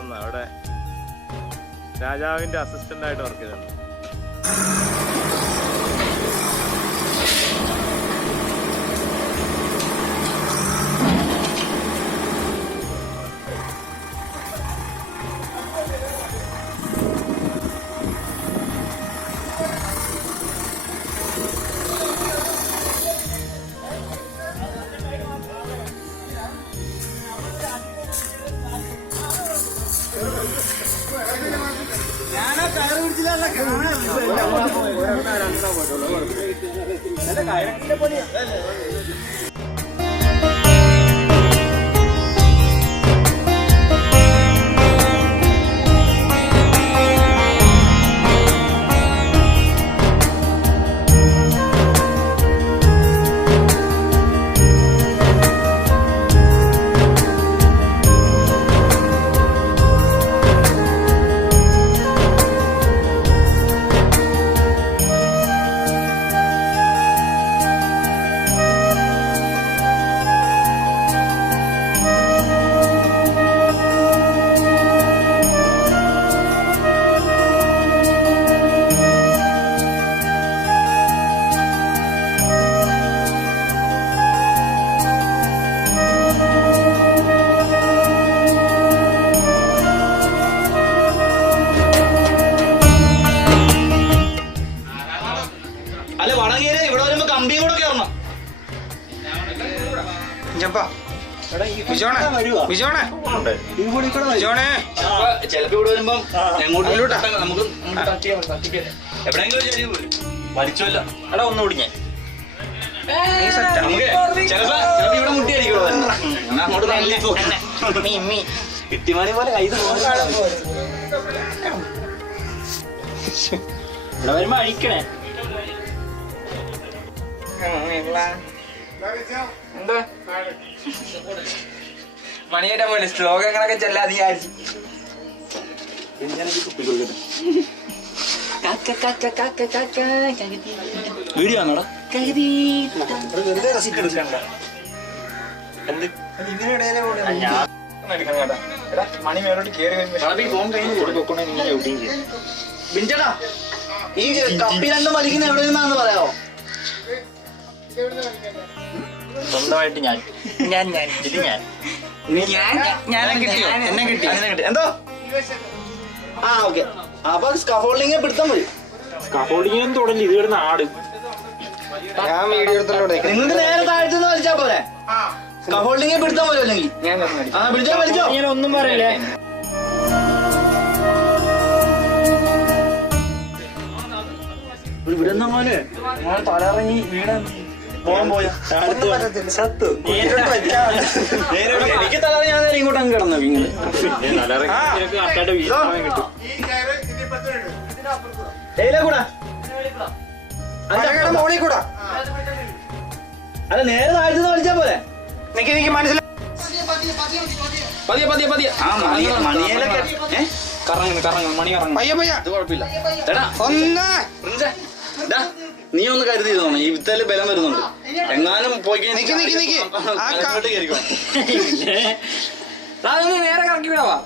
ഒന്ന് അവിടെ രാജാവിന്റെ അസിസ്റ്റന്റ് ആയിട്ട് വർക്ക് ചെയ്തിട്ടുണ്ട്. ചിലപ്പോ ഇവിടെ വരുമ്പോ നമുക്ക് എവിടെയെങ്കിലും വലിച്ചല്ലോ. എടാ ഒന്ന് ഓടിഞ്ഞേ ചിലപ്പോ ഇവിടെ മുട്ടിയായിരിക്കുള്ളൂ. അങ്ങോട്ട് കിട്ടിമാണി പോലെ കൈ ഇവിടെ വരുമ്പോ അഴിക്കണേ. എന്താ മണിയേറ്റാ പോലെ ശ്ലോകങ്ങളൊക്കെ ചെല്ലാതെ വിചാരിച്ചു. വീഡിയോ ആണോടാ? മണി മേലോട്ട് കേറി ബിൻചേട്ടാ ഈ കപ്പി രണ്ടും വലിക്കുന്ന എവിടെ നിന്നാന്ന് പറയാമോ? സ്വന്തമായിട്ട് ഞാൻ എന്നെ കിട്ടി എന്തോ. ആ ഓക്കെ. അപ്പൊ സ്കഫോൾഡിങ് പിടുത്തം വരും. സ്കഫോൾഡിങ് തുടങ്ങി ഇത് വരുന്ന ആട്. ഞാൻ വീഡിയോ എടുത്തോടെ നിങ്ങൾക്ക് നേരെ താഴ്ത്തുനിന്ന് വലിച്ചാ പോലെ സ്കഫോൾഡിങ് പിടുത്തം വരും. അല്ലെങ്കിൽ വലിച്ചോ ഒന്നും പറയില്ലേ. ഇവിടെ മോനെ തലറങ്ങി വീണ എനിക്ക് തലറി ഞാൻ ഇങ്ങോട്ട് അങ്ങ് കിടന്നു. മോളിൽ കൂടാ. അല്ല നേരെ താഴ്ത്തുനിന്ന് വലിച്ചാ പോലെ. എനിക്ക് മനസ്സിലായി. നീ ഒന്ന് കരുതിയിരുന്നോ? ഈ വിത്തല് ബലം വരുന്നുണ്ട്. എങ്ങാനും പോയി നേരെ കറക്കി വിടാവാ.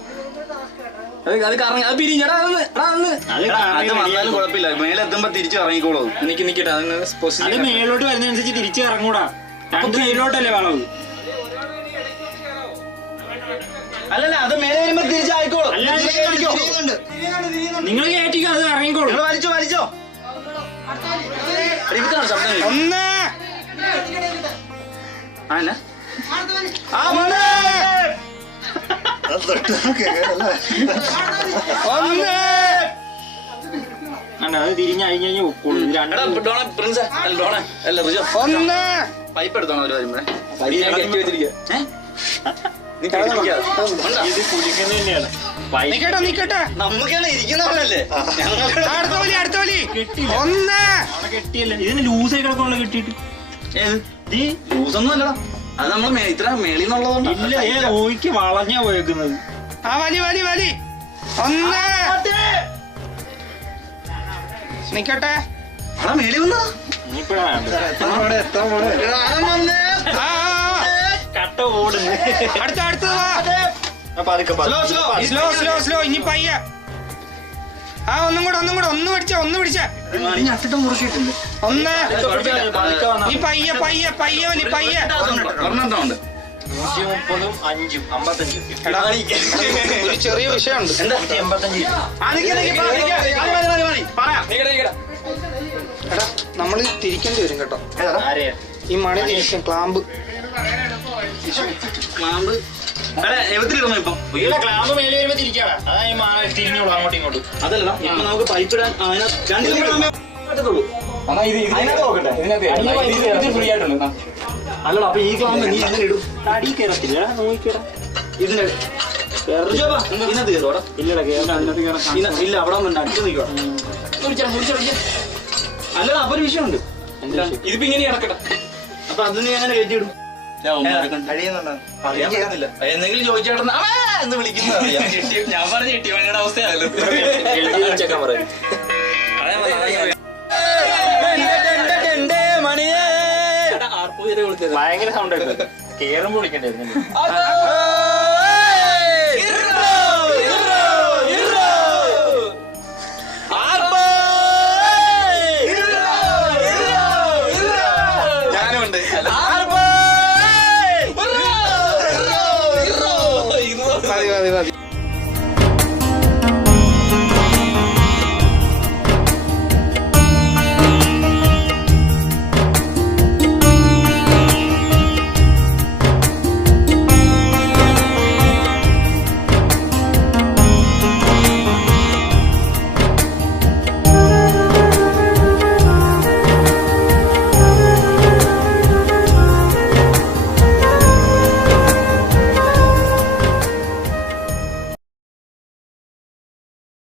അത് കറങ്ങി അത് പിരിഞ്ഞടാ. അത് വന്നാലും കുഴപ്പമില്ല. മേലെ എത്തുമ്പോ തിരിച്ചു ഇറങ്ങിക്കോളൂ. എനിക്ക് നിക്കട്ടെ. അത് മേലോട്ട് വരുന്നതനുസരിച്ച് തിരിച്ചു ഇറങ്ങൂടാ. രണ്ട് മേലോട്ടല്ലേ വളവ്. അല്ലല്ല അത് മേലെ വരുമ്പോ തിരിച്ചായിക്കോളൂ. നിങ്ങൾ കയറ്റിക്കോ. അത് ഇറങ്ങിക്കോളൂ. വലിച്ചോ ശബ്ദം അത് തിരിഞ്ഞഴിഞ്ഞു പൈപ്പ് എടുത്തോണോ അവര് വരുമ്പോഴേ? ഇത് കുളിക്കുന്ന തന്നെയാണ്. നമുക്കാണ് ഇരിക്കുന്നവരല്ലേ. കെട്ടിയല്ലേ ഇതിന് ലൂസായി കിടക്കാനുള്ള കെട്ടിയിട്ട്. ലൂസൊന്നും അല്ലടാ. അത് നമ്മൾ ഇത്ര മേളിന്നുള്ളതുകൊണ്ട്. ഇല്ല ഓയ്ക്ക് വളഞ്ഞാ പോയേക്കുന്നത്. നിക്കട്ടെ. മേളി വന്നതാ. കട്ട ഓടുന്നു. അടുത്തത് സ്ലോ സ്ലോ സ്ലോ ഇനി പയ്യ. ആ ഒന്നും കൂടെ ഒന്ന് പിടിച്ച ഒന്ന്. ഈ പയ്യ വലി പയ്യ. എടാ, ഒരു ചെറിയ വിഷയമുണ്ട്. എടാ നമ്മള് തിരിക്കേണ്ടി വരും കേട്ടോ. ഈ മണി തിരിക്കും ക്ലാമ്പ്. ക്ലാമ്പ് മേലെ വരുമ്പോ തിരിക്കാടാ. അതാ ഈ തിരിഞ്ഞോളൂ അങ്ങോട്ടും ഇങ്ങോട്ടും. അതല്ല ഇപ്പൊ നമുക്ക് പൈപ്പ് ഇടാൻ അല്ലടാ. അപ്പൊ ഈ ക്ലാമ്പ് നീ എങ്ങനെ ഇടും? അടി കയറത്തില്ല നോക്കിക്കടാ. ഇതിന്റെ ഇല്ല അവിടെ അടുത്ത് നിൽക്കണം. അല്ലടാ അപ്പൊ ഒരു വിഷയമുണ്ട്. ഇതിപ്പോ ഇങ്ങനെ കിടക്കട്ടെ. അപ്പൊ അത് നീ എങ്ങനെ കയറ്റിയിടും? എന്തെങ്കിലും ചോദിച്ചേട്ടൻ എന്ന് വിളിക്കുന്നത് ഞാൻ പറഞ്ഞ ഇട്ടിവങ്ങളുടെ അവസ്ഥയല്ലോ. ഭയങ്കര സൗണ്ട് ആയിരുന്നു. കേറുമ്പോ വിളിക്കണ്ടായിരുന്നു.